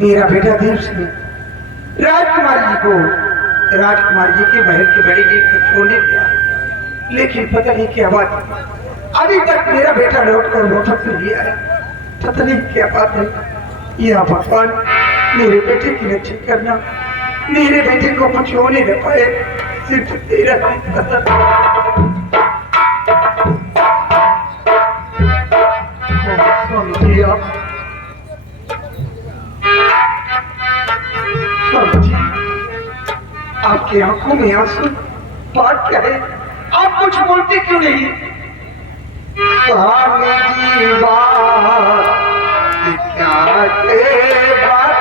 मेरा बेटा देव सिंह राजकुमार जी को राजकुमार जी के महल के बड़े गेट पर छोड़ने गया, लेकिन पता नहीं क्या बात, अभी तक मेरा बेटा लौट कर वापस नहीं आया। पता नहीं क्या बात है। या भगवान मेरे बेटे की रक्षा करना, मेरे बेटे को कुछ होने न पाए, सिर्फ तेरा ही पता। आपकी आंखों में आंसू, बात क्या है? आप कुछ बोलते क्यों नहीं? स्वामी जी बात क्या बताओ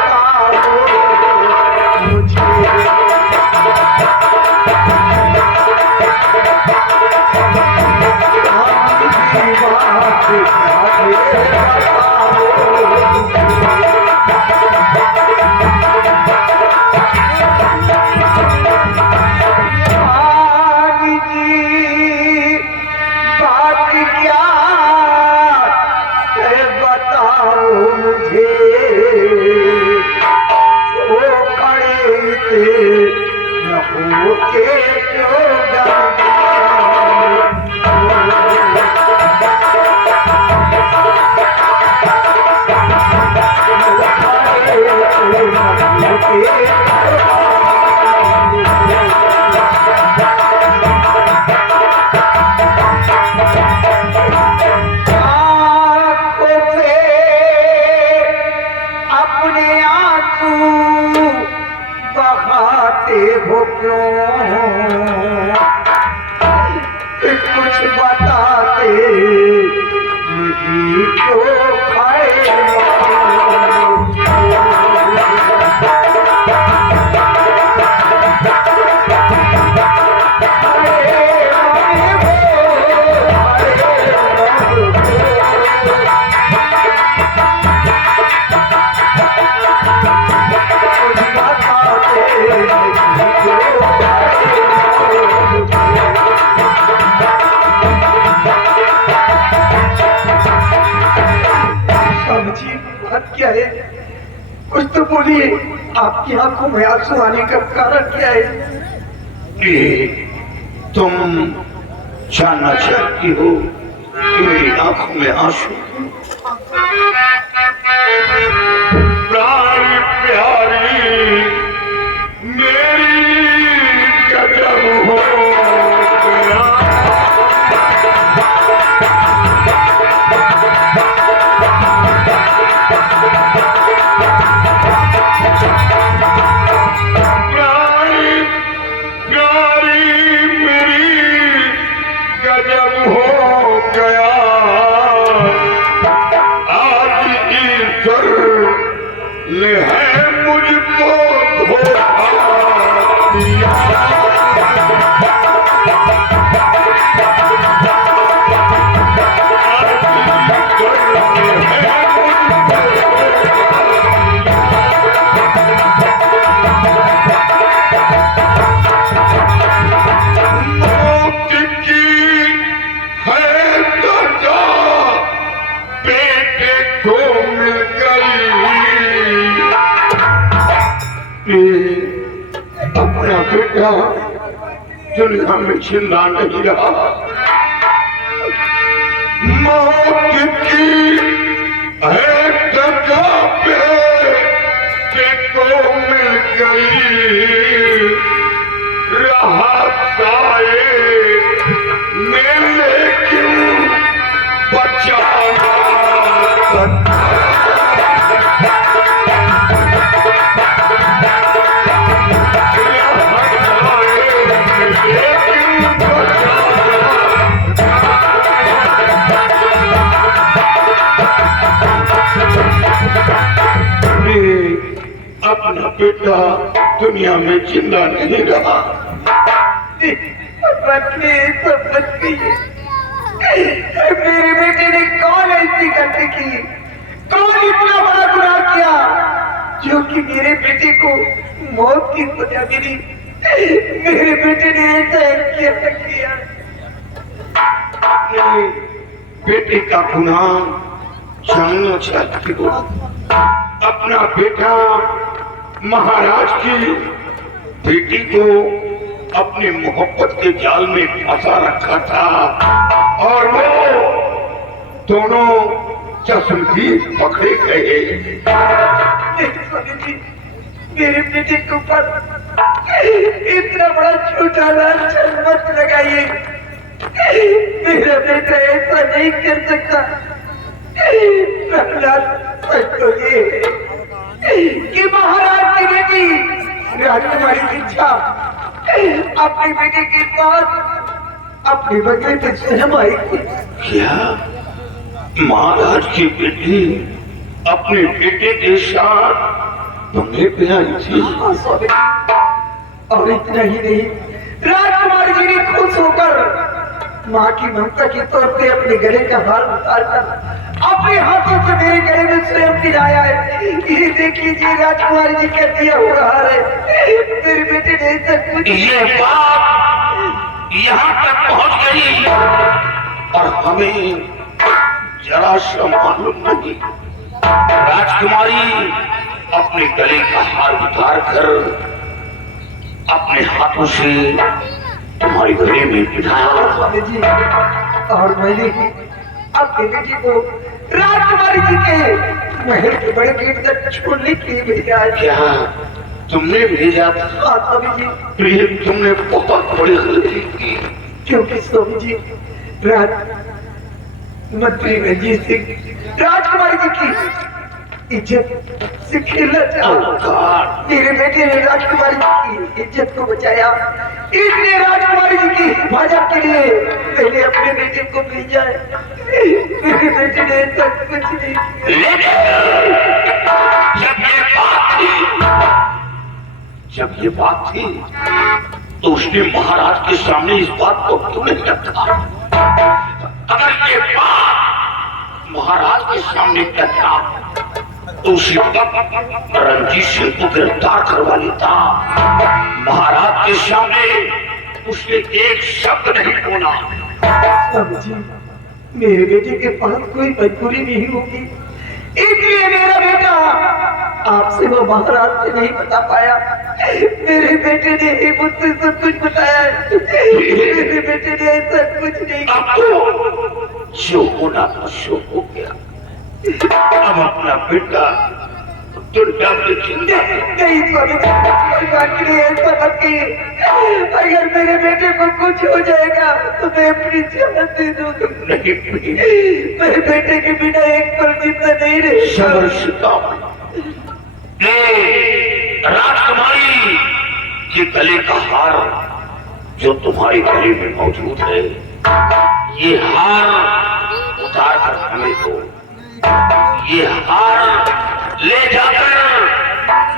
मुझे, स्वामी जी बात क्या बताओ हो क्यों? कुछ बताते नहीं क्यों खाए क्या है? कुछ तो बोलिए, आपकी आंखों में आंसू आने का कारण क्या है? तुम जानना चाहती हो मेरी आंखों में आंसू? प्यारी प्यारी मेरी गजब हो गया, ले है मुझको धोखा दिया। मौत की है सजा बेटे को मिल गई, अपना बेटा दुनिया में जिंदा नहीं रहा। मौत की है जगह पे को मिल गई, रहा साए में लेकिन बचाना अपना बेटा दुनिया में जिंदा नहीं रहा। मेरे बेटे ने कौन ऐसी गलती की, कौन इतना बड़ा गुनाह किया जो कि मेरे बेटे को मौत की सजा मिली? मेरे बेटे ने ऐसा कैसे किया? बेटे का गुनाह जानना चाहती हो? अपना बेटा महाराज की बेटी को अपनी मोहब्बत के जाल में फंसा रखा था और वो दोनों चश्मदीद पकड़े गए। मेरे बेटे के ऊपर इतना बड़ा झूठा लांछन मत लगाइए। मेरा बेटा ऐसा नहीं कर सकता। सच तो ये है कि महाराज की बेटी राजकुमारी की इच्छा अपने बेटे के पास अपने बगले पे स्वयं आई थी। क्या महाराज की बेटी अपने बेटे के साथ बंगले पे आई थी? हाँ स्वामी, और इतना ही नहीं, राजकुमारी जी ने खुश होकर माँ की ममता के तौर पे अपने गले का हार उतार कर अपने हाथों से मेरे गले में स्वयं पिलाया है। ये देख लीजिए राजकुमारी जी का दिया हुआ हार है। मेरे बेटे ने सब कुछ ये बात यहाँ तक पहुँच गई और हमें जरा सा मालूम नहीं। राजकुमारी अपने गले का हार उतार कर अपने हाथों से तुम्हारे गले में पिलाया। स्वामी जी, और मैंने अपने बेटे को राजकुमारी जी के महल के बड़े गेट तक छोड़ने के लिए भेजा है। क्या तुमने भेजा था? हाँ स्वामी जी। प्रिय, तुमने बहुत बड़ी गलती की। क्योंकि स्वामी जी मंत्री रंजीत सिंह राजकुमारी जी की इज्जत से खेलना चाहा। मेरे बेटे ने राजकुमारी जी की इज्जत को बचाया, इसलिए राजकुमारी जी की हिफाजत के लिए पहले अपने बेटे को भेजा है। मेरे बेटे ने सब कुछ नहीं किया। जब ये बात थी तो उसने महाराज के सामने इस बात को क्यों नहीं रखा? अगर ये बात महाराज के सामने कहता तो उसी वक्त रणजीत सिंह को गिरफ्तार करवा लेता। महाराज के सामने उसने एक शब्द नहीं बोला। जी, मेरे बेटे के पास कोई मजबूरी नहीं होगी, इसलिए मेरा बेटा आपसे वो महाराज से नहीं बता पाया। मेरे बेटे ने ही मुझसे सब कुछ बताया है। मेरे बेटे ने ऐसा कुछ नहीं किया। जो होना था सो हो गया। अब अपना बेटा दुनिया में जिंदा नहीं स्वामी, ऐसा मत कहिए। अगर मेरे बेटे को कुछ हो जाएगा तो मैं अपनी जान दे दूंगी। नहीं, मेरे बेटे के बिना एक पल जिंदा नहीं रहेगा। राजकुमारी ये गले का हार जो तुम्हारे गले में मौजूद है, ये हार उतार कर हमें दो। ये हार ले जाकर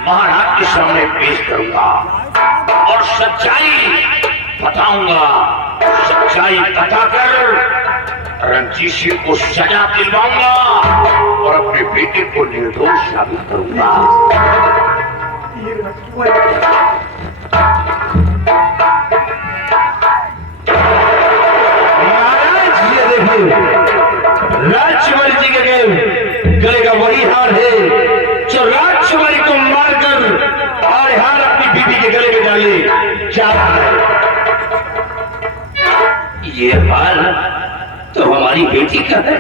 महाराज के सामने पेश करूंगा और सच्चाई बताऊंगा। सच्चाई बताकर रणजीत सिंह को सजा दिलवाऊंगा और अपने बेटे को निर्दोष साबित करूंगा। महाराज ये देखिए, राजकुमारी जी के गले का वही हार है जो राजकुमारी को मारकर और हार अपनी बीबी के गले में डाले जा रहा है। ये हार तो हमारी बेटी का है।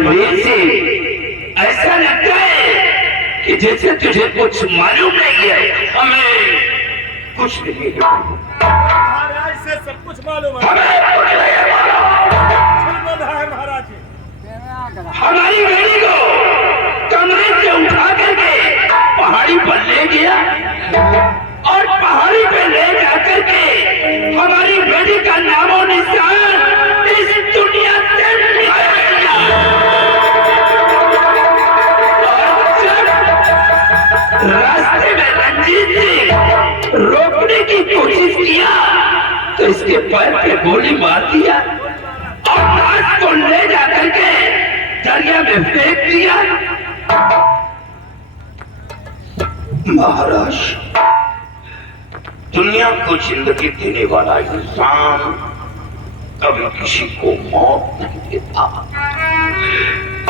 बलवीर सिंह, ऐसा लगता है कि जैसे तुझे कुछ मालूम नहीं है। हमें कुछ नहीं है। महाराज से सब कुछ मालूम है। हमें कुछ नहीं है मालूम। झुलमुल है महाराज जी। हमारी बेटी को कमरे से उठा करके पहाड़ी पर ले गया और पहाड़ी पे ले जाकर के हमारी बेटी का नामो निशान इस दुनिया से मिटा दिया। रास्ते में रंजीत सिंह रोकने की कोशिश किया तो इसके पैर पे गोली मार दिया और लाश को ले जाकर के दरिया में फेंक दिया। महाराज, दुनिया को जिंदगी देने वाला इंसान कभी किसी को मौत नहीं देता।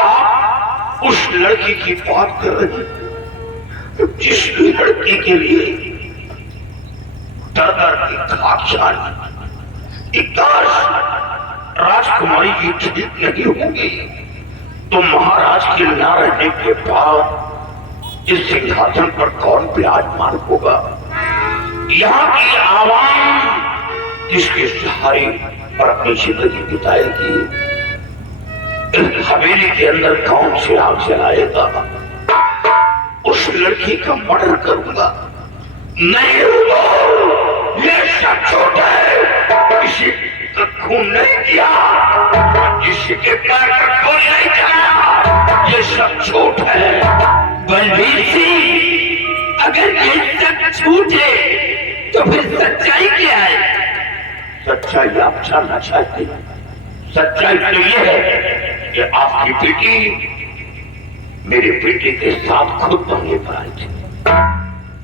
आप उस लड़की की बात कर रहे हैं जिस लड़की के लिए दर दर की खाक छानी, इकाश राजकुमारी की ठीक नहीं होगी तो महाराज के न रहने के बाद इस सिंहासन पर कौन विराजमान होगा? यहाँ की आवाम किसके सहारे पर अपनी जिंदगी बिताएगी? इस हवेली के अंदर कौन चिराग जलाएगा? उस लड़की का मर्डर करूंगा। नहीं होगा, ये सब झूठ है। किसी का खून नहीं किया, किसी के पैर पर खून नहीं चला, ये सब झूठ है। बलवीर सिंह, अगर ये सब झूठ है तो फिर सच्चाई क्या है? सच्चाई आप जानना चाहते हैं? सच्चाई तो ये है कि आपकी बेटी मेरे बेटे के साथ खुद बंगले पर आई थी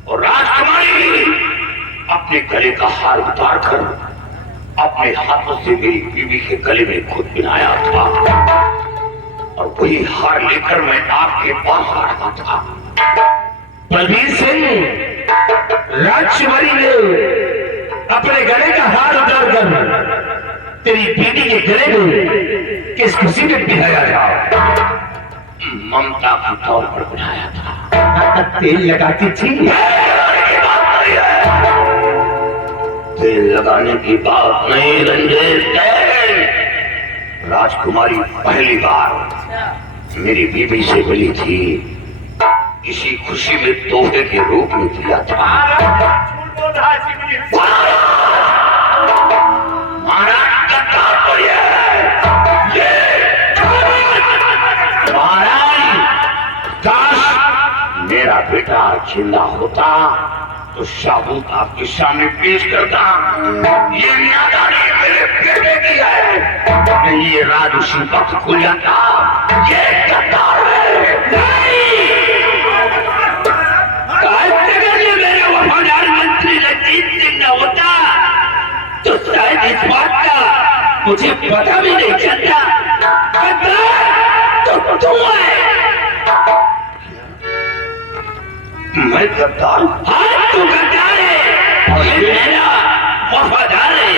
और राजकुमारी अपने गले का हार उतार कर अपने हाथों से मेरी बीवी के गले में खुद पहनाया था और वही हार लेकर मैं आपके पास आ रहा था। बलवीर सिंह, राजकुमारी ने अपने गले का हार उतार कर तेरी बीवी के गले में किस खुशी में पहनाया था? ममता के तौर पर बनाया था। तेल लगाती थी? तेल लगाने की बात नहीं रंजीत, राजकुमारी पहली बार मेरी बीवी से मिली थी, इसी खुशी में तोहफे के रूप में दिया था। झुलमुल है जी। महाराज का तात्पर्य ये महाराज, काश मेरा बेटा जिंदा होता तो शाबूत आपके सामने पेश करता। ये नादानी मेरे बेटे की है, नहीं ये राज उसी वक्त खुल जाता। ये गद्दार है। अगर ये मेरा वफादार मंत्री रंजीत सिंह न होता तो शायद इस बात का मुझे पता भी नहीं चलता। गद्दार तो तुम है। मैं गद्दार? हाँ, तू गद्दार है और ये मेरा वफादार है।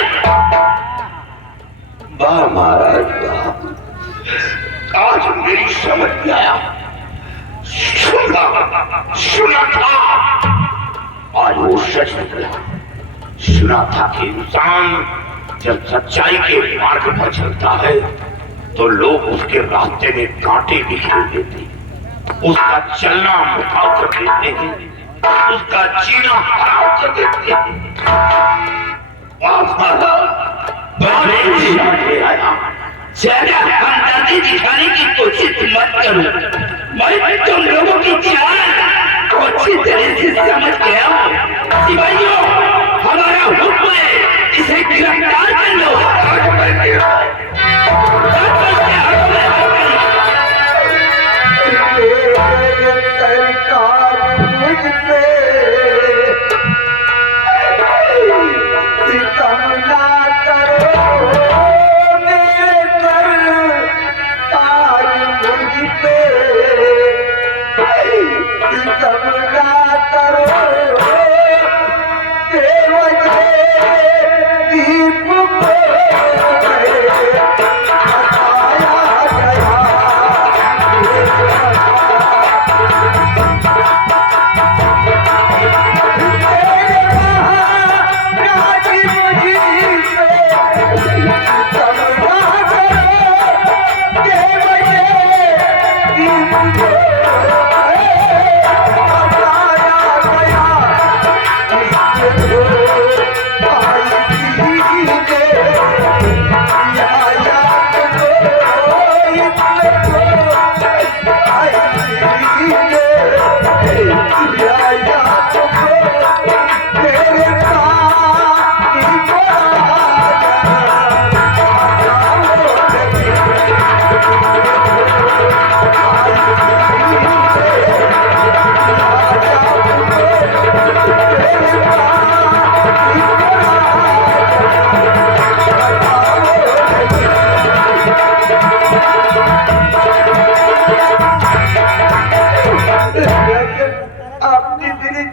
वाह महाराज वाह, आज मेरी समझ में आया। सुना था, आज वो सच निकला। सुना था कि इंसान जब सच्चाई के मार्ग पर चलता है तो लोग उसके रास्ते में कांटे बिखेर देते, उसका चलना मुहाल कर देते हैं, उसका जीना हराम कर देते हैं। वाह महाराज, ज्यादा हमदर्दी दिखाने की कोशिश मत करो। मैं तुम लोगों की जान को अच्छी तरह से समझ गया हूँ। सिपाहियों, हमारा हुक्म है, इसे गिरफ्तार कर लो।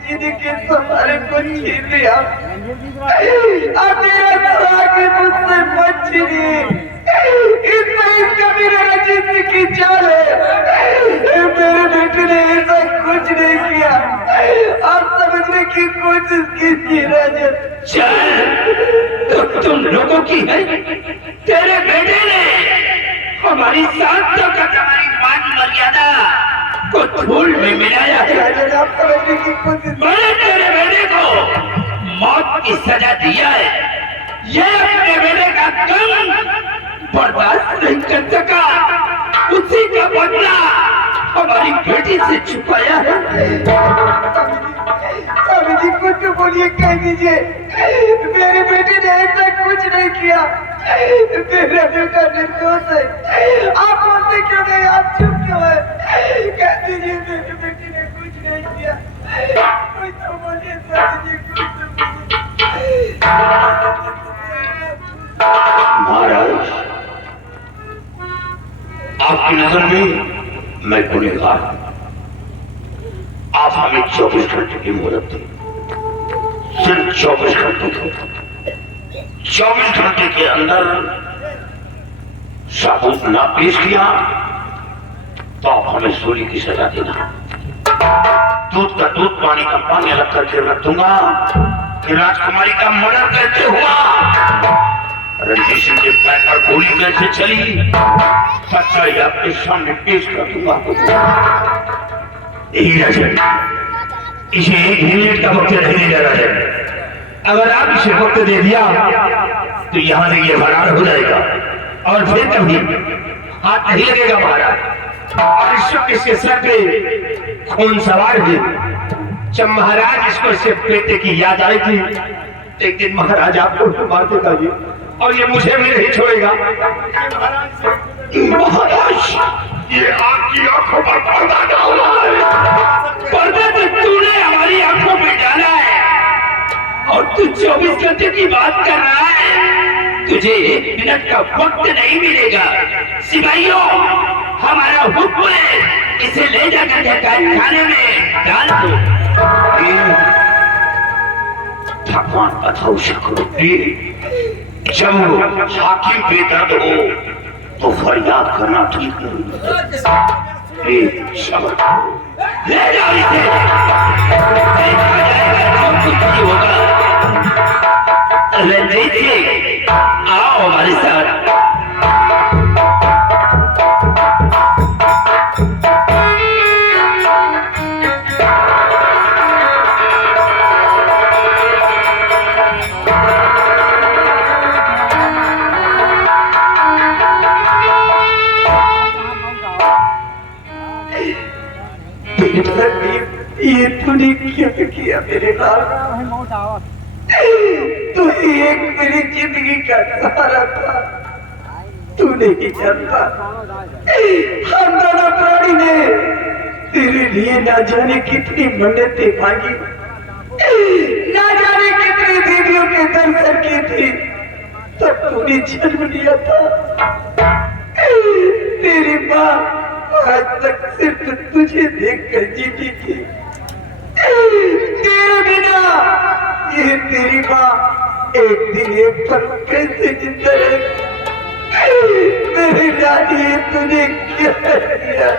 जीने के सहारे को छीन लिया। अब मेरा आगे मुझसे मत छीनिए। इसका मेरा रंजीत की चाल है। मेरे बेटे ने ऐसा कुछ नहीं किया। आप समझने की कोशिश कीजिए राजन। चल तो तुम लोगों की है, तेरे बेटे ने हमारी साथियों का हमारी मान मर्यादा को धूल में मिलाया है। राजन आप समझने की कोशिश। मैंने तेरे बेटे को मौत की सजा दिया है। ये अपने बेटे का गम बर्दाश्त नहीं कर सका, उसी का बदला हमारी बेटी से छुपाया है। स्वामी जी कुछ तो बोलिए, कह दीजिए मेरे बेटे ने ऐसा कुछ नहीं किया। मेरा बेटा निर्दोष है। आप बोलते क्यों नहीं, आप चुप क्यों है? कह दीजिए मेरे बेटे ने कुछ नहीं किया। कुछ तो बोलिए स्वामी जी, कुछ तो बोलिए। महाराज, आपकी नजर में मैं गुनहगार हूं। आप हमें 24 घंटे की मोहलत दें, सिर्फ 24 घंटे की। 24 घंटे के अंदर सबूत ना पेश किया तो आप हमें सूली की सजा देना। दूध का दूध, पानी का पानी अलग करके रख दूंगा कि राजकुमारी का मर्डर कैसे हुआ, रणजीत सिंह के पैर पर गोली कैसे चली, सच्चाई आपके सामने पेश कर दूंगा। यही राजन, इसे 1 मिनट का वक्त नहीं दे राजन। अगर आप इसे वक्त दे दिया तो यहाँ से ये फरार हो जाएगा और फिर कभी हाथ नहीं लगेगा महाराज। और इस वक्त इसके सर पे खून सवार है। जब महाराज इसको इससे बेटे की याद आएगी, एक दिन महाराज आपको मार देगा जी, और ये मुझे भी नहीं छोड़ेगा। महाराज, ये आपकी आंखों पर पर्दा डाला है। पर्दा तो तूने हमारी आंखों में डाला है, और तू 24 घंटे की बात कर रहा है। तुझे 1 मिनट का वक्त नहीं मिलेगा। सिपाहियों, हमारा हुक्म है, इसे ले जाकर खाने में डाल दो। भगवान बताओ शकरुद्दीन, जब हाकिम बेदर्द हो तो फरियाद करना ठीक नहीं। सबर करो, ले जाओ इसे। देखा जाएगा जो कुछ भी होगा। रणजीत जी, आओ हमारे साथ। ये तूने क्या किया मेरे लाल? तू एक मेरी जिंदगी का सहारा था, तू नहीं जानता। हम दोनों प्राणी ने तेरे लिए ना जाने कितनी मन्नतें मांगी, ना जाने कितनी देवियों के दर्शन किए थे, तब तूने जन्म लिया था। तेरी माँ आज तक सिर्फ तुझे देखकर जीती थी। तेरे बिना ये तेरी माँ एक दिन एक पल कैसे जिंदा रहे? मेरी नानी, तूने क्या किया?